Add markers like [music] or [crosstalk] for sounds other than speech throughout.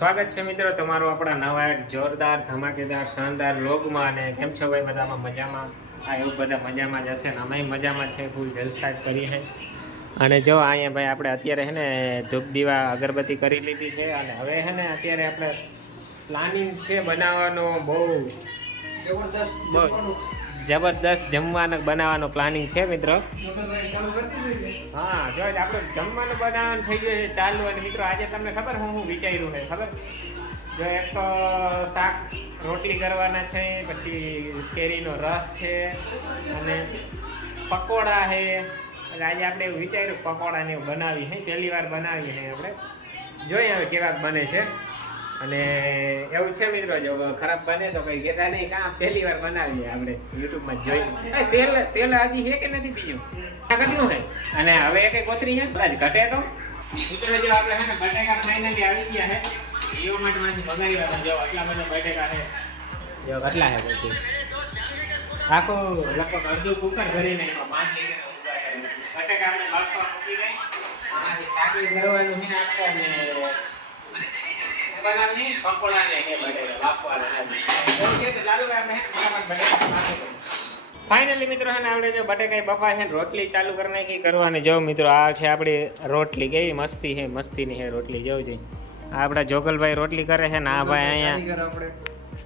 સ્વાગત છે મિત્રો તમારું આપણા નવા એક જોરદાર ધમાકેદાર શાનદાર લોગમાં અને કેમ છો ભાઈ? બધામાં મજામાં? આ એવું બધા મજામાં જ હશે ને? અમે મજામાં છે ફૂલ જલસા જ કરી છે અને જો અહીંયા ભાઈ આપણે અત્યારે છે ને ધૂપ દીવા અગરબત્તી કરી લીધી છે અને હવે છે ને અત્યારે આપણે પ્લાનિંગ છે બનાવવાનું. બહુ જબરદસ્ત જબરદસ્ત જમવાનું બનાવવાનો પ્લાનિંગ છે મિત્રો. હા જો આપણે જમવાનું બનાવવાનું થઈ ગયું છે ચાલુ અને મિત્રો આજે તમને ખબર હું હું વિચાર્યું છે, ખબર? જો એક તો શાક રોટલી કરવાના છે, પછી કેરીનો રસ છે, અને પકોડા છે. આજે આપણે એવું વિચાર્યું પકોડા ને એવું બનાવી છે પહેલી વાર બનાવી છે આપણે. જોઈએ હવે કેવા બને છે. અને એવું છે મિત્રો, જો ખરાબ બને તો કઈ કહેતા નહીં. કાં પહેલી વાર બનાવીએ આપણે યુટ્યુબમાં જોઈ. તેલ તેલ હજી છે કે નથી બીજું? કેટલું છે. અને હવે એક કોથરી છે? કદાચ ઘટે તો? મિત્રો, જો આપણે છે ને, બટેકા ફાઇનલી આવી ગયા છે. જીઓ માર્ટમાંથી મંગાવ્યા હતા. જો, આટલા બધા બટેકા છે. જો કેટલા છે પછી. આખું લગભગ અડધું કુકર ભરીને એમાં પાંચ લીટર બટેકા આપણે બાફવા મૂકી દઈ આમાંથી શાકી ભરવાનું છે આપણે અને બનાવની હે બટેકા બાફવાના નથી એવું છે તો ચાલુ આપણે હે ને ફટાફટ બટેકા બાફી દઈએ. ફાઇનલી મિત્રો હે ને આપણે જો બટેકાઈ બફા છે રોટલી ચાલુ કરી નાખી કરવાની. જો મિત્રો આ છે આપણી રોટલી કેવી મસ્તી છે મસ્તીની છે રોટલી જોવું જોઈએ આપણા જોગલભાઈ રોટલી કરે છે ને આ ભાઈ અહીંયા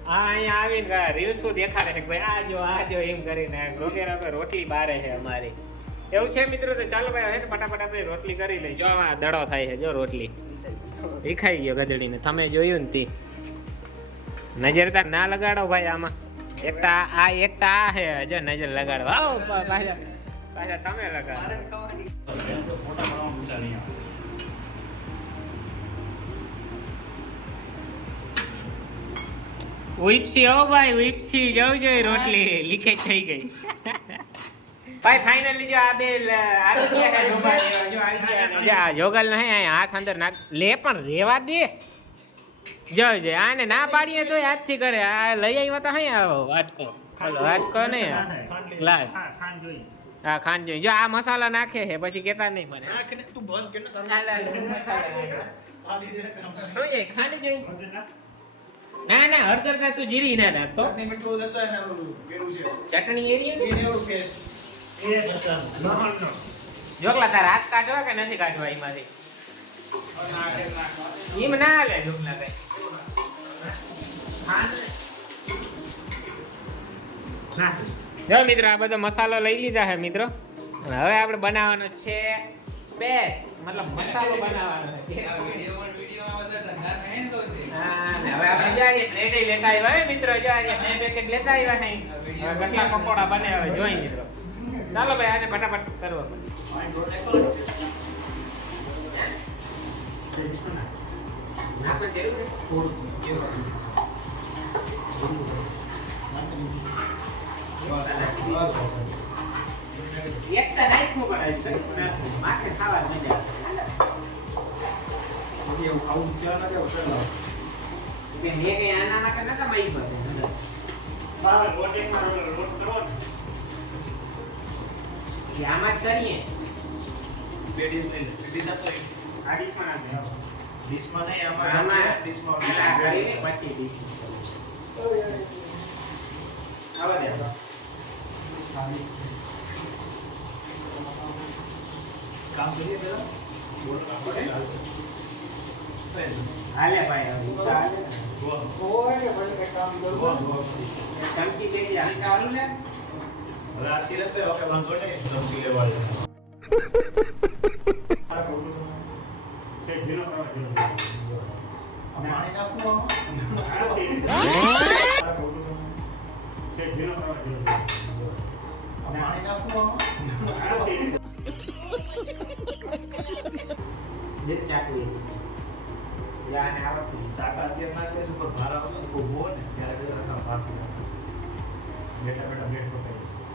હા આ અહીંયા આવીને રીલ્સો દેખાડે છે ભાઈ આ જો આ જો એમ કરીને વગેરે રોગે રોટલી બારે છે અમારી. એવું છે મિત્રો તો ચાલો ભાઈ હવે ફટાફટ આપણે રોટલી કરી લઈ જો આમાં દડો થાય છે જો રોટલી. એ ખાઈ ગયો ગધડીને. તમે જોયું ને તી? નજર તાર ના લગાડો ભાઈ આમાં. એક તો આ એક તો આ હે જો નજર લગાડો આવો પાછા પાછા તમે લગાડો. ખાવાની હો ભાઈ ઉઈપસી. જવું જોઈએ રોટલી. લીકેજ થઈ ગઈ. ભાઈ ફાઇનલી જો આ બે આવી ગયા છે ડોબા જો આવી ગયા જો આ જોગલ નહીં અહીંયા હાથ અંદર નાખ. લે પણ રેવા દે. જો જો આને ના પાડીએ તો હાથથી કરે. આ લઈ આવ્યા તો અહીં આવો. વાટકો વાટકો નહીં. ગ્લાસ હા ખાંડ જોઈ. જો આ મસાલા નાખે છે. પછી કેતા નહીં મને. હાલ, હાલ, મસાલા નાખે. શું છે? ખાંડ જોઈ? ના ના હળદર કા તું જીરી ના નાખતો ચટણી એરી જોગલા તાર હાથ કાઢવા કે નથી કાઢવા એમાંથી? એમ ના આવે કઈ. જો મિત્રો, આ બધો મસાલો લઈ લીધા છે મિત્રો. હવે આપણે બનાવવાનો છે બેસ મતલબ મસાલો બનાવવાનો છે. હવે આપણે લેતા આવ્યા મિત્રો. જો આજે બે પેકેટ લેતા આવ્યા નહીં કેટલા પકોડા બને હવે, જોઈ મિત્રો. ચાલો ભાઈ આને ફટાફટ કરવા એક તો નાખવું પડે માથે ખાવા મજા આવે. કે મેં કઈ આના માટે નતા મારી પાસે બાર જ કરીએ આ કરવું જ દે છે. અહીં ચાલુ લે. જો મિત્રો આપણે હે ને પકોડા બ્રેડમાં મસાલો ભરીએ છીએ અને આ જો એમાં મજા આવે. ખેંચવાની આઈ આઈ કટ આઈ બસ. આવડી ગયું. શીખવી જરૂર છે. હા. કૌશિક કેમ કરતું આ કોડું હે કે રહેવા દો વોશિંગ ઓલો બ્રેડ ને એની એક કામ કરી. આ બોરું નહીં એના. આપણે બનાવી લ્યો. બનાવ્યું ને આ એવું પડે પાછું થઈ જાય.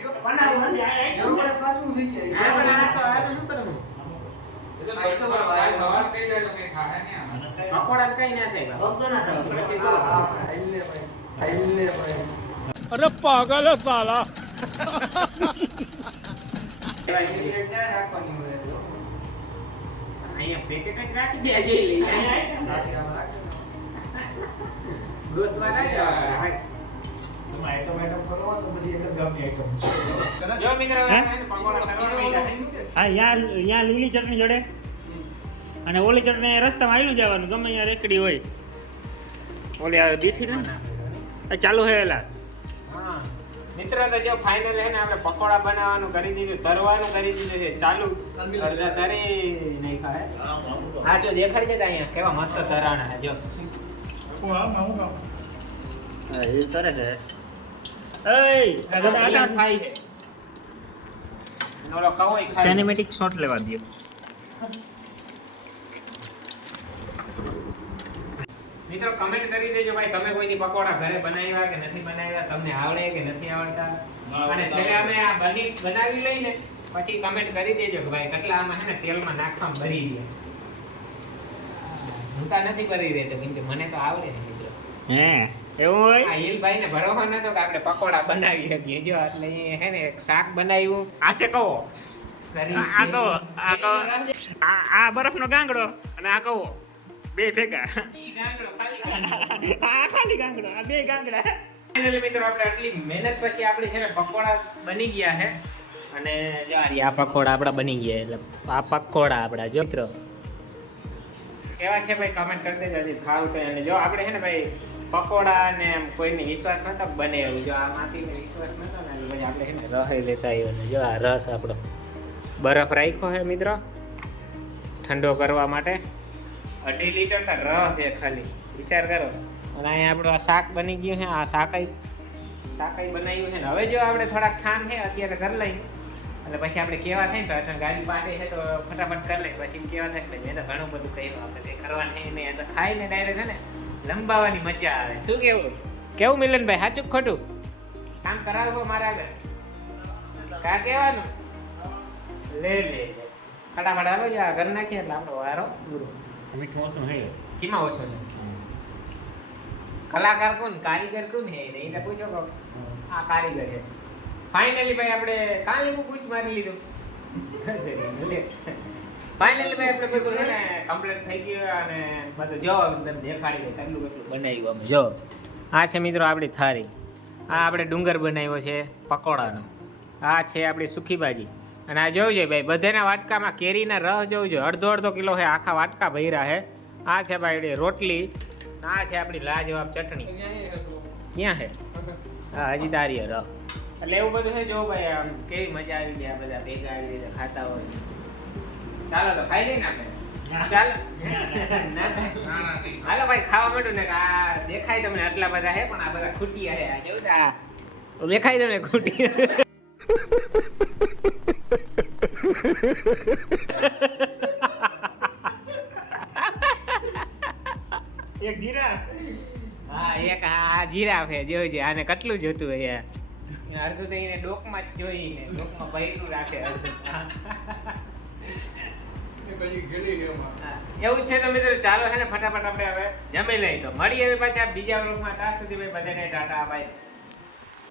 ના રાખવાની હોય. અહીંયા પેકેટ જ રાખી દે લઈ. ગોતવા ના. હા? યા લીલી ચટણી જોડે? અને ઓલી ચટણી રસ્તામાં આવેલું જવાનું ગમે અહીંયા રેકડી હોય. ઓલી આવે બીઠી ને? ચાલુ હે એલા. હા. મિત્રો તો જો ફાઇનલ છે ને આપણે પકોડા બનાવવાનું કરી દીધું તરવાનું કરી દીધું છે. ચાલુ. અડધા તરી નહીં ખાય હા જો દેખાડી છે અહીંયા. કેવા મસ્ત તરાણા છે જો. હા એ કરે છે. સિનેમેટિક શોટ લેવા દે મિત્રો કમેન્ટ કરી દેજો ભાઈ તમે કોઈની પકોડા ઘરે બનાવ્યા કે નથી બનાવ્યા તમને આવડે કે નથી આવડતા? અને છેલ્લે અમે આ બની બનાવી લઈને પછી કમેન્ટ કરી દેજો કે ભાઈ કેટલા આમાં છે ને તેલમાં નાખવામાં ભરી દે હું નથી ભરી રહેતો કેમ કે મને તો આવડે મિત્રો. હે. એવું હોય? આ હિલભાઈ ને ભરોસો નતો કે આપણે પકોડા બનાવી શકીએ જો એટલે હે ને એક શાક બનાવ્યું. આ છે કહો આ કહો આ કહો આ બરફનો ગાંગડો અને આ કહો બે ભેગા. [laughs] આ ખાલી ગાંગડો આ બે ગાંગડા. ફાઇનલી મિત્રો આપણે આટલી મહેનત પછી આપણી છે ને પકોડા બની ગયા છે અને જો આ આ પકોડા આપણા બની ગયા એટલે આ પકોડા આપણા જો મિત્રો. કેવા છે ભાઈ? કમેન્ટ કરી દેજો હજી. ખાવ તો અને જો આપણે છે ને ભાઈ પકોડા ને કોઈને વિશ્વાસ નતો બને એવું. જો આમાંથી વિશ્વાસ નતો ને પછી આપણે રસ લેતા આવ્યો ને. જો આ રસ આપણો બરફ રાખ્યો છે મિત્રો ઠંડો કરવા માટે. અઢી લીટર તો રસ છે ખાલી. વિચાર કરો. અને અહીંયા આપણું આ શાક બની ગયું છે, આ શાકાઈ શાકાઈ બનાવ્યું છે ને. હવે જો આપણે થોડાક ઠામ છે, અત્યારે કરી લઈએ. એટલે પછી આપણે કેવા થાય તો અટણ ગાડી પાટે છે, તો ફટાફટ કરી લઈએ. પછી કેવા થાય મેં તો ઘણું બધું કહ્યું આપણે કંઈ નહીં. નહીં એટલે ખાઈને ડાયરેક્ટ છે ને. લંબાવાની મજા આવે. શું કેવું? કેવું મિલનભાઈ? સાચું ખોટું? કામ કરાવો મારા આગળ. કા કહેવાનું? લે લે. ફટાફટ હાલો જ ઘર નાખીએ એટલે આપણો વારો પૂરો. મીઠું ઓછું હે કેમાં ઓછો છે કલાકાર કોણ? કારીગર કોણ હે? ને એને પૂછો કે આ કારીગર હે. ફાઇનલી ભાઈ આપણે કાલે હું પૂછ મારી લીધું. [laughs] ફાઇનલી ભાઈ આપણે બધું છે ને કમ્પ્લીટ થઈ ગયું અને બધું જો તમને દેખાડી દે કેટલું કેટલું બનાવ્યું અમે જો આ છે મિત્રો આપણી થાળી. આ આપણે ડુંગર બનાવ્યો છે પકોડાનો. આ છે આપણી સુખી ભાજી. અને આ જોવું ભાઈ બધાના વાટકામાં કેરીના રસ જોવું જોઈએ અડધો અડધો કિલો છે આખા વાટકા ભર્યા છે. આ છે ભાઈ રોટલી. આ છે આપણી લાજવાબ ચટણી. ક્યાં છે? હા હજી તારી રહ એટલે એવું બધું છે જો ભાઈ આમ કેવી મજા આવી ગઈ આ બધા ભેગા આવી રીતે ખાતા હોય. ચાલો તો ખાઈ લઈએ ને. આપણે ચાલો હાલો ભાઈ ખાવા માંડું ને આ દેખાય તમને આટલા બધા છે પણ આ બધા ખૂટિયા છે આ કેવું છે? આ દેખાય તમને ખૂટિયા એક જીરા. હા એક આ જીરા છે જોજો આને કેટલું જોતું હોય અડધું તો એને ડોકમાં જ જોઈને ડોકમાં ભર્યું રાખે અડધું. હા, એવું છે તો મિત્રો, ચાલો છે ને ફટાફટ આપણે હવે જમી લઈએ. તો મળીએ પાછા બીજા વર્ગમાં ત્યાં સુધી ભાઈ બધાને ટાટા, બાય.